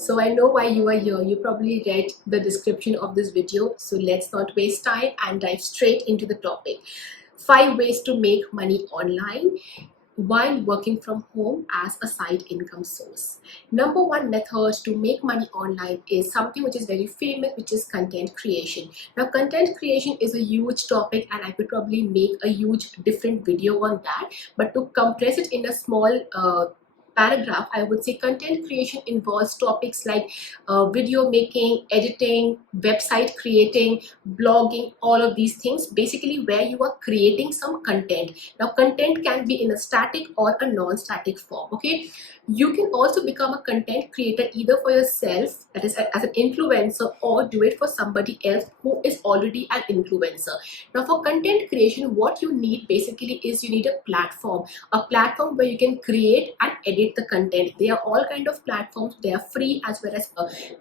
So I know why you are here. You probably read the description of this video. So let's not waste time and dive straight into the topic. 5 ways to make money online while working from home as a side income source. Number one method to make money online is something which is very famous, which is content creation. Now, content creation is a huge topic, and I could probably make a huge different video on that. But to compress it in a small paragraph, I would say content creation involves topics like video making, editing, website creating, blogging, all of these things, basically where you are creating some content. Now, content can be in a static or a non-static form. Okay, you can also become a content creator either for yourself, that is as an influencer, or do it for somebody else who is already an influencer. Now, for content creation, what you need basically is you need a platform where you can create and edit the content. They are all kind of platforms. They are free as well as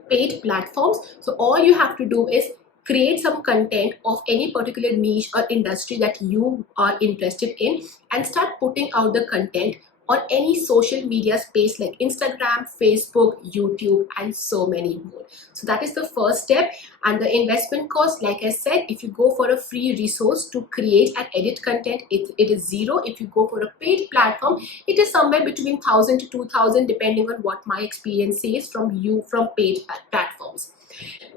paid platforms. So all you have to do is create some content of any particular niche or industry that you are interested in and start putting out the content on any social media space like Instagram, Facebook, YouTube, and so many more. So that is the first step. And the investment cost, like I said, if you go for a free resource to create and edit content, it is zero. If you go for a paid platform, it is somewhere between 1,000 to 2,000, depending on what my experience is from paid platforms.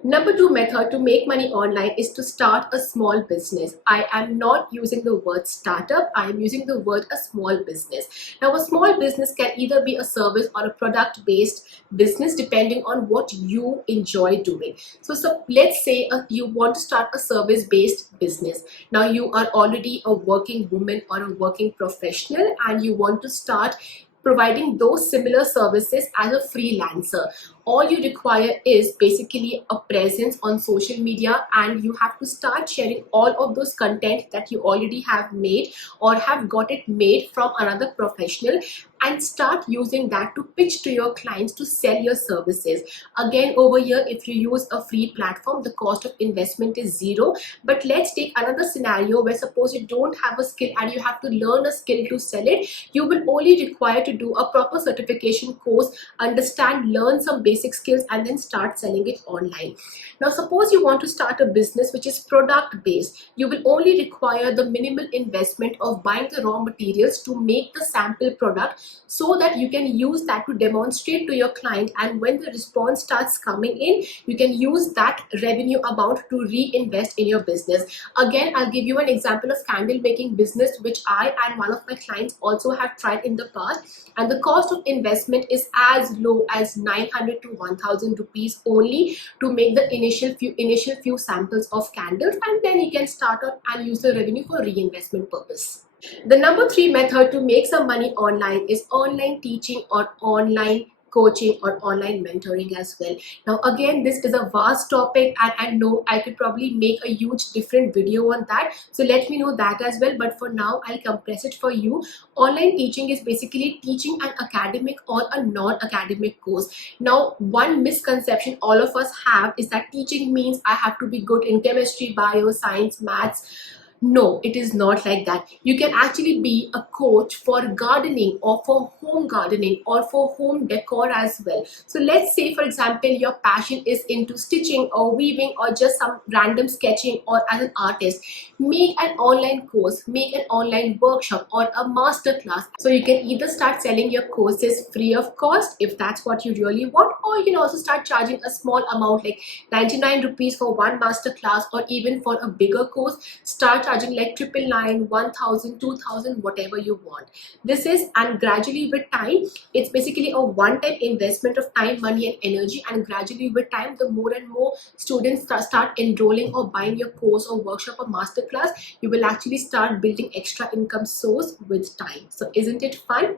Number two method to make money online is to start a small business. I am not using the word startup. I am using the word a small business. Now, a small business can either be a service or a product based business depending on what you enjoy doing. So let's say you want to start a service based business. Now, you are already a working woman or a working professional and you want to start providing those similar services as a freelancer. All you require is basically a presence on social media, and you have to start sharing all of those content that you already have made or have got it made from another professional, and start using that to pitch to your clients to sell your services. Again, over here, if you use a free platform, the cost of investment is zero. But let's take another scenario where suppose you don't have a skill and you have to learn a skill to sell it. You will only require to do a proper certification course, understand, learn some basic skills, and then start selling it online. Now, suppose you want to start a business which is product based. You will only require the minimal investment of buying the raw materials to make the sample product, so that you can use that to demonstrate to your client, and when the response starts coming in, you can use that revenue amount to reinvest in your business. Again, I'll give you an example of candle making business, which I and one of my clients also have tried in the past, and the cost of investment is as low as 900 to 1,000 rupees only to make the initial few samples of candles, and then you can start up and use the revenue for reinvestment purpose. The number three method to make some money online is online teaching or online coaching or online mentoring as well. Now, again, this is a vast topic, and I know I could probably make a huge different video on that. So let me know that as well. But for now, I'll compress it for you. Online teaching is basically teaching an academic or a non-academic course. Now, one misconception all of us have is that teaching means I have to be good in chemistry, bio, science, maths. No, it is not like that. You can actually be a coach for gardening or for home gardening or for home decor as well. So let's say, for example, your passion is into stitching or weaving or just some random sketching, or as an artist, make an online course, make an online workshop or a master class. So you can either start selling your courses free of cost if that's what you really want, or you can also start charging a small amount like 99 rupees for one master class, or even for a bigger course, start charging like 999, 1,000, 2,000, whatever you want. This is, and gradually with time, it's basically a one-time investment of time, money, and energy. And gradually with time, the more and more students start enrolling or buying your course or workshop or masterclass, you will actually start building extra income source with time. So isn't it fun?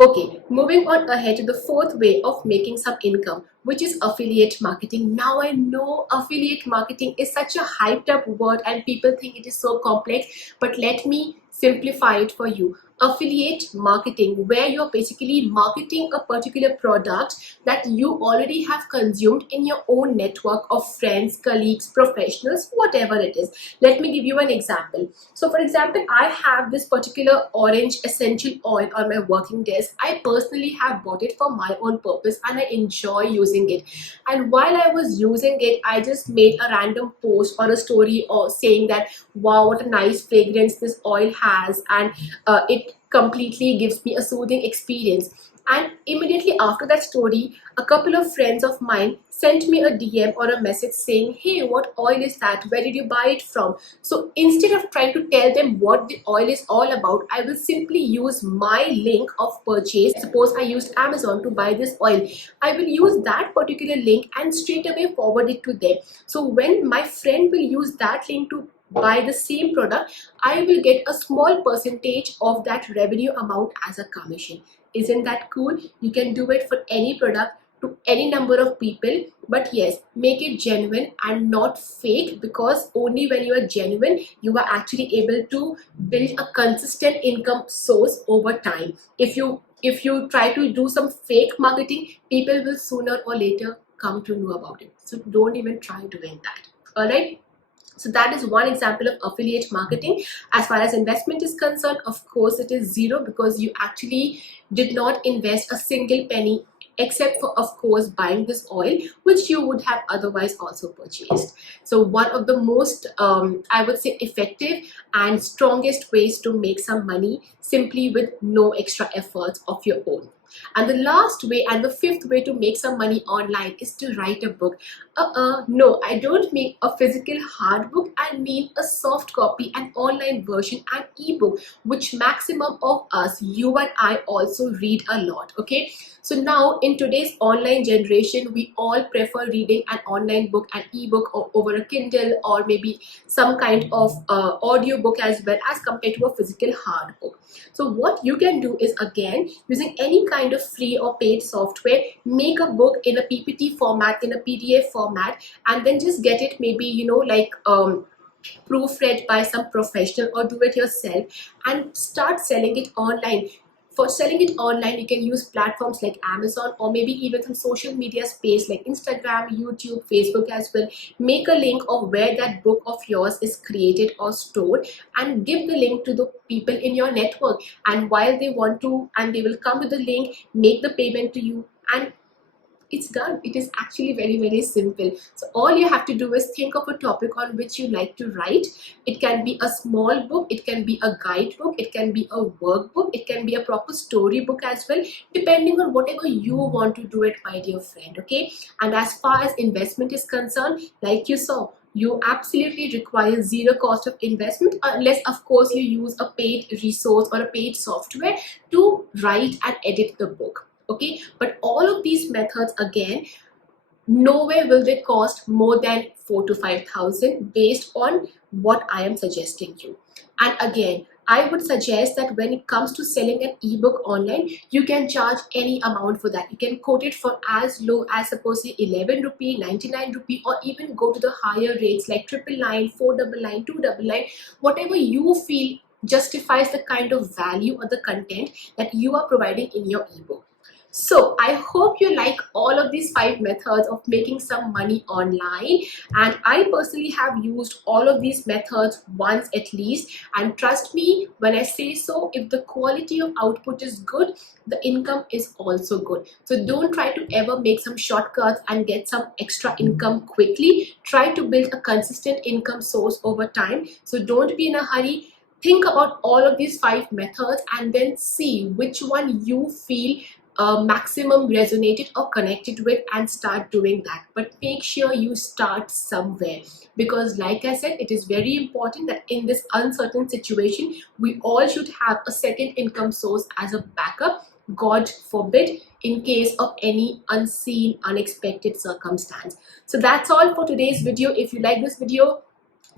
Okay, moving on ahead to the fourth way of making some income, which is affiliate marketing. Now, I know affiliate marketing is such a hyped up word and people think it is so complex, but let me simplify it for you. Affiliate marketing, where you're basically marketing a particular product that you already have consumed in your own network of friends, colleagues, professionals, whatever it is. Let me give you an example. So for example, I have this particular orange essential oil on my working desk. I personally have bought it for my own purpose and I enjoy using it. And while I was using it, I just made a random post or a story or saying that, wow, what a nice fragrance this oil has, and it completely gives me a soothing experience. And immediately after that story, a couple of friends of mine sent me a DM or a message saying, hey, what oil is that? Where did you buy it from? So instead of trying to tell them what the oil is all about, I will simply use my link of purchase. Suppose I used Amazon to buy this oil. I will use that particular link and straight away forward it to them. So when my friend will use that link to buy the same product, I will get a small percentage of that revenue amount as a commission. Isn't that cool? You can do it for any product to any number of people, but yes, make it genuine and not fake, because only when you are genuine you are actually able to build a consistent income source over time. If you try to do some fake marketing, people will sooner or later come to know about it. So don't even try doing that. All right. So that is one example of affiliate marketing. As far as investment is concerned, of course it is zero, because you actually did not invest a single penny, except for, of course, buying this oil, which you would have otherwise also purchased. So one of the most I would say effective and strongest ways to make some money, simply with no extra efforts of your own. And the last way and the fifth way to make some money online is to write a book. No, I don't mean a physical hard book. I mean a soft copy, an online version, an ebook, which maximum of us, you and I, also read a lot. Okay. So now in today's online generation, we all prefer reading an online book, an ebook, or over a Kindle, or maybe some kind of audio book as well, as compared to a physical hard book. So what you can do is, again, using any kind of free or paid software, make a book in a PPT format, in a PDF format, and then just get it, maybe, like proofread by some professional, or do it yourself, and start selling it online. For selling it online, you can use platforms like Amazon, or maybe even some social media space like Instagram, YouTube, Facebook as well. Make a link of where that book of yours is created or stored, and give the link to the people in your network. And while they want to, and they will come with the link, make the payment to you, and it's done. It is actually very, very simple. So all you have to do is think of a topic on which you like to write. It can be a small book, it can be a guidebook, it can be a workbook, it can be a proper storybook as well, depending on whatever you want to do it, my dear friend. Okay. And as far as investment is concerned, like you saw, you absolutely require zero cost of investment, unless of course you use a paid resource or a paid software to write and edit the book. Okay, but all of these methods, again, nowhere will they cost more than 4 to 5,000 based on what I am suggesting you. And again, I would suggest that when it comes to selling an ebook online, you can charge any amount for that. You can quote it for as low as, suppose, 11 rupee, 99 rupee, or even go to the higher rates like 999, 499, 299, whatever you feel justifies the kind of value or the content that you are providing in your ebook. So I hope you like all of these 5 methods of making some money online, and I personally have used all of these methods once at least, and trust me when I say so, if the quality of output is good, the income is also good. So don't try to ever make some shortcuts and get some extra income quickly. Try to build a consistent income source over time. So don't be in a hurry. Think about all of these 5 methods and then see which one you feel maximum resonated or connected with, and start doing that. But make sure you start somewhere, because like I said, it is very important that in this uncertain situation, we all should have a second income source as a backup, God forbid, in case of any unseen, unexpected circumstance. So that's all for today's video. If you like this video,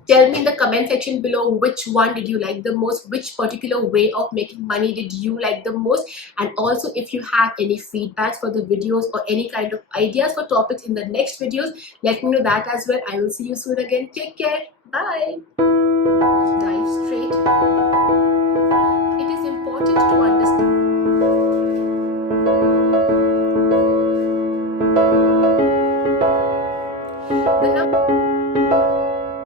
tell me in the comment section below which one did you like the most, which particular way of making money did you like the most, and also if you have any feedbacks for the videos or any kind of ideas for topics in the next videos, let me know that as well. I will see you soon again. Take care. Bye. Dive straight. to understand